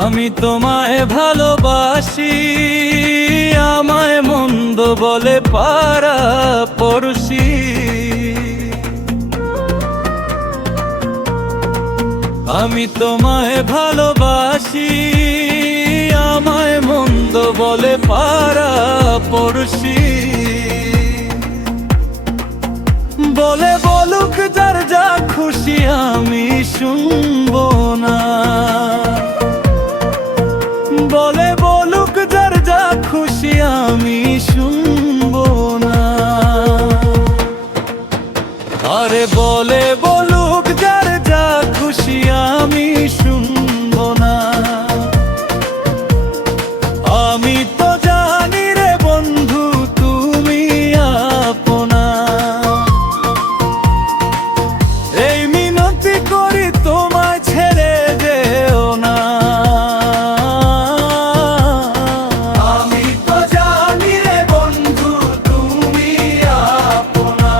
আমি তোমায় ভালোবাসি, আমায় মন্দ বলে পাড়া পড়শি। আমি তোমায় ভালোবাসি, আমায় মন্দ বলে পাড়া পড়শি। বলে বলুক যার যা খুশি, আমি শুনবো না। বলে বলুক যার যা খুশি, আমি শুনবো না। আরে বলে বলুক যার যা খুশি, আমি শুনবো না। আমি তো জানি রে বন্ধু তুমি আপনা। এই মিনতি করি তোমায় ছেড়ে যেও না। আমি তো জানি রে বন্ধু তুমি আপনা।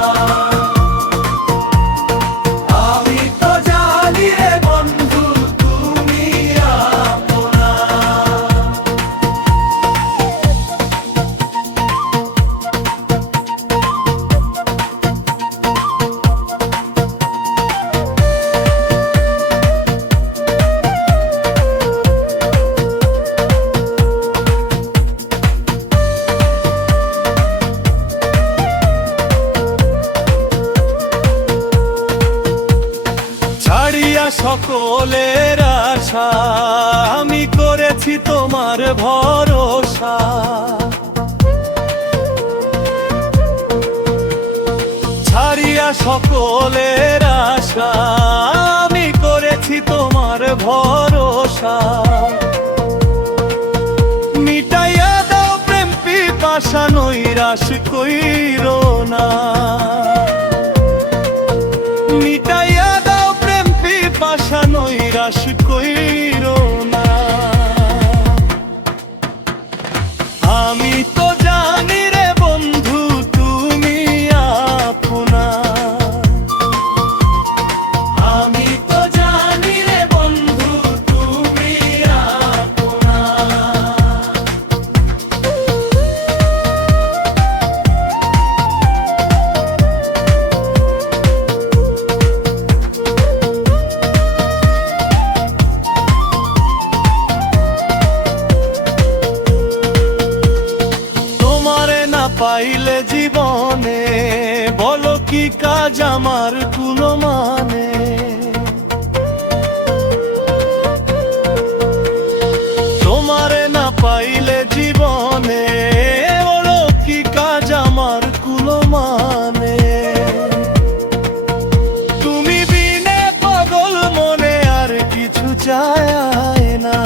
আমি তো জানি রে বন্ধু তুমি আপনা। ছাড়িয়া সকলের আশা, আমি করেছি তোমার ভরসা। ছাড়িয়া সকলের আশা, আমি করেছি তোমার ভরসা। মিটাইয়া দাও প্রেম পিপাসা, নৈরাশ কইরো না। মিটাইয়া দাও প্রেম পিপাসা, নৈরাশ কইরো না। আমি তো জানি রে বন্ধু তুমি আপনা। আমি তো জানি রে বন্ধু তুমি আপনা। পাইলে জীবনে বলো কি কাজ আমার কোনো মানে। তোমারে না পাইলে জীবনে বলো কি কাজ আমার কোনো মানে। তুমি বিনে পাগল মনে আর কিছু চায় না।